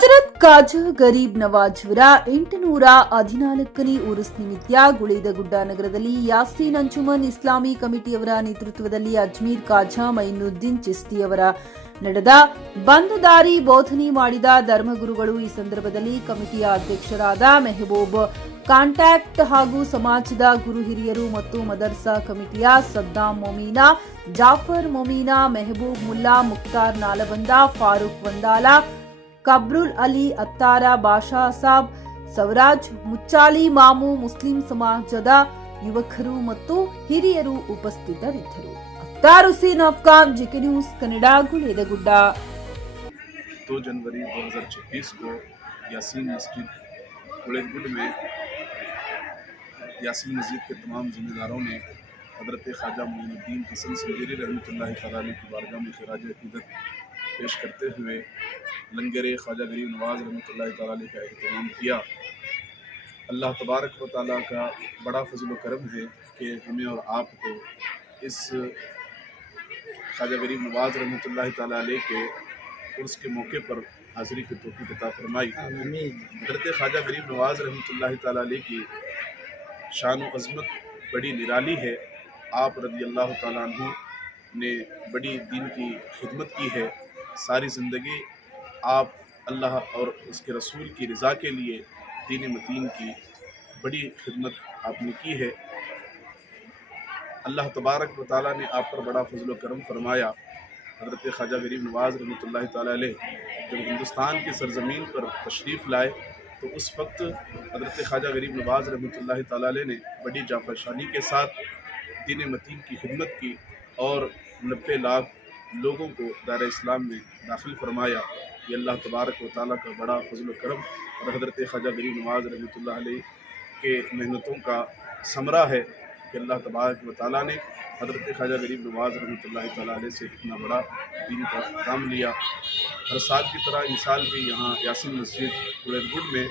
ಹಜರತ್ ಖಾಜಾ ಗರೀಬ್ ನವಾಜ್ ಅವರ 814ನೇ ಉರುಸ್ ನಿಮಿತ್ತ ಗುಳೇದಗುಡ್ಡ ನಗರದಲ್ಲಿ ಯಾಸೀನ್ ಅಂಜುಮನ್ ಇಸ್ಲಾಮಿ ಕಮಿಟಿಯವರ ನೇತೃತ್ವದಲ್ಲಿ ಅಜ್ಮೀರ್ ಖಾಜಾ ಮೈನುದ್ದೀನ್ ಚಿಸ್ತಿಯವರ ನಡೆದ ಬಂಧದಾರಿ ಬೋಧನೆ ಮಾಡಿದ ಧರ್ಮಗುರುಗಳು. ಈ ಸಂದರ್ಭದಲ್ಲಿ ಕಮಿಟಿಯ ಅಧ್ಯಕ್ಷರಾದ ಮೆಹಬೂಬ್ ಕಾಂಟ್ಯಾಕ್ಟ್ ಹಾಗೂ ಸಮಾಜದ ಗುರು ಹಿರಿಯರು ಮತ್ತು ಮದರ್ಸಾ ಕಮಿಟಿಯ ಸದ್ದಾಂ ಮೊಮೀನಾ, ಜಾಫರ್ ಮೊಮೀನಾ, ಮೆಹಬೂಬ್ ಮುಲ್ಲಾ, ಮುಖ್ತಾರ್ ನಾಲಬಂದ, ಫಾರೂಕ್ ವಂದಾಲಾ, ಕಬ್ರುಲ್ ಅಲಿ ಅತ್ತಾರ, ಬಾಷಾ ಸಾಬ್, ಸವರಾಜ್ ಮುಚ್ಚಾಲಿ, ಮಾಮು, ಮುಸ್ಲಿಂ ಸಮಾಜದ ಯುವಕರು ಮತ್ತು ಹಿರಿಯರು ಉಪಸ್ಥಿತರಿದ್ದರು. Akhtar Hussain Afghan, GK news Kannada, Guledagudda. 2 जनवरी 2026 को यासीन मस्जिद गुड़ेदगुड में यासीन मस्जिद के तमाम जिम्मेदारों ने हज़रत ख्वाजा मोइनुद्दीन हसन संजीरी रहमतुल्लाहि तआला की बारगाह में खिराज अक़ीदत पेश करते हुए लंगर ख्वाजा गरीब नवाज रहमतुल्लाहि तआला का एहतमाम किया। अल्लाह तबारक व तआला का बड़ा फजल व करम है कि हमें और आपको इस ख्वाजा गरीब नवाज रहमतुल्लाहि तआला के उर्स के मौके पर हाज़िरी की तौफ़ीक़ अता फरमाई। हज़रत ख्वाजा गरीब नवाज रहमतुल्लाहि तआला की शान व अज़मत बड़ी निराली है। आप रज़ी अल्लाह तआला अन्हु ने बड़ी दीन की खिदमत की है। सारी ज़िंदगी आप अल्लाह और उसके रसूल की रज़ा के लिए दीन मतीन की बड़ी खिदमत आपने की है। अल्लाह तबारक व तआला ने आप पर बड़ा फजल व करम फरमाया। हज़रत ख्वाजा गरीब नवाज रहमतुल्लाहि तआला अलैह जब हिंदुस्तान की सरज़मीन पर तशरीफ़ लाए तो उस वक्त हज़रत ख्वाजा गरीब नवाज रहमतुल्लाहि तआला अलैह ने बड़ी जाफरशानी के साथ दीन मतीन की खिदमत की और 90 लाख लोगों को दायरा इस्लाम में दाखिल फरमाया। ये अल्लाह तबारक व तआला का बड़ा फजल व करम और हज़रत ख्वाजा गरीब नवाज रहमतुल्लाहि अलैह के मेहनतों का समरा है कि अल्लाह तबारक व तआला ने हज़रत ख्वाजा गरीब नवाज रहमतुल्लाहि तआला अलैह से इतना बड़ा दीन का काम लिया। हर साल की तरह इस साल भी यहाँ यासीन मस्जिद गुड़ेदगुड में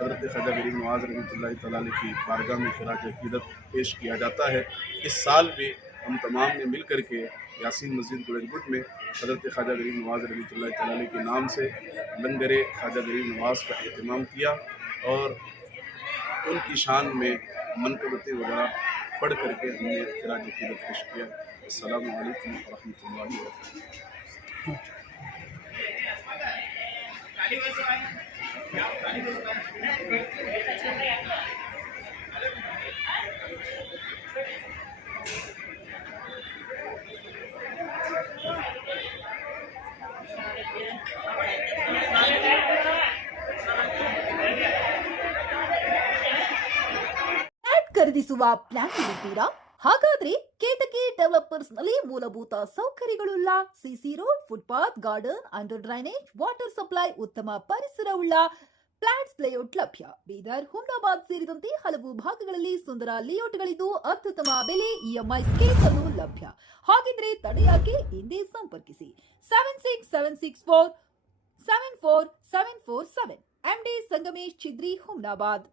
हज़रत ख्वाजा गरीब नवाज रहमतुल्लाहि तआला अलैह की बारगाह में खिराज अक़ीदत पेश किया जाता है। इस साल भी हम तमाम ने मिल कर के यासीन मस्जिद गुड़ेदगुड में हज़रत ख्वाजा गरीब नवाज रहमतुल्लाहि तआला अलैह के नाम से लंगर ख्वाजा गरीब नवाज का एहतमाम किया और उनकी शान में मनक़बतें वगैरह पढ़ करके हमने खिराज अक़ीदत पेश किया। अस्सलामु अलैकुम व रहमतुल्लाहि व बरकातहू। ಖರೀದಿಸುವ ಪ್ಲಾನ್ ಇದ್ದೀರಾ? ಹಾಗಾದ್ರೆ ಕೇತಕಿ ಡೆವಲಪರ್ಸ್ ನಲ್ಲಿ ಮೂಲಭೂತ ಸೌಕರ್ಯಗಳುಳ್ಳ CC road, footpath, garden, under drainage, water supply, ಉತ್ತಮ ಪರಿಸರವುಳ್ಳ ಫ್ಲಾಟ್ಸ್ ಲೇಔಟ್ ಲಭ್ಯ. ಬೀದರ್, ಹುಮ್ನಾಬಾದ್ ಸೇರಿದಂತೆ ಹಲವು ಭಾಗಗಳಲ್ಲಿ ಸುಂದರ ಲೇಔಟ್ಗಳಿದ್ದು ಅತ್ಯುತ್ತಮ ಬೆಲೆ, ಇಎಂಐ ಸ್ಕೀಮ್ಸ್ ಅನ್ನು ಲಭ್ಯ. ಹಾಗಿದ್ರೆ ತಡೆಯಾಕೆ? ಹಿಂದೆ ಸಂಪರ್ಕಿಸಿ 7676474747 ಎಂಡಿ ಸಂಗಮೇಶ್ ಚಿದ್ರಿ, ಹುಮ್ನಾಬಾದ್.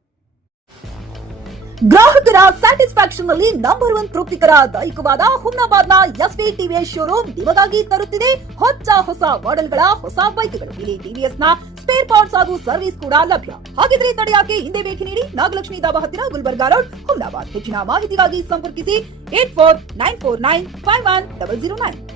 ಗ್ರಾಹಕರ ಸ್ಯಾಟಿಸ್ಫ್ಯಾಕ್ಷನ್ ನಲ್ಲಿ ನಂಬರ್ 1 ತೃಪ್ತಿಕರ ದೈಹಿಕವಾದ ಹುಮ್ನಾಬಾದ್ನ ಎಸ್ವಿ ಟಿವಿಎಸ್ ಶೋರೂಮ್ ನಿಮಗಾಗಿ ತರುತ್ತಿದೆ ಹೊಸ ಮಾಡೆಲ್ಗಳ ಹೊಸ ಬೈಕ್ಗಳು. ಇಲ್ಲಿ ಟಿವಿಎಸ್ ನ ಸ್ಪೇರ್ ಪಾರ್ಟ್ಸ್ ಹಾಗೂ ಸರ್ವಿಸ್ ಕೂಡ ಲಭ್ಯ. ಹಾಗಿದ್ರೆ ತಡೆಯಾಕೆ? ಹಿಂದೆ ಭೇಟಿ ನೀಡಿ. ನಾಗಲಕ್ಷ್ಮಿ ದಾಬಾ ಹತ್ತಿರ, ಗುಲ್ಬರ್ಗಾ ರೋಡ್, ಹುಮ್ನಾಬಾದ್. ಹೆಚ್ಚಿನ ಮಾಹಿತಿಗಾಗಿ ಸಂಪರ್ಕಿಸಿ 8494951009.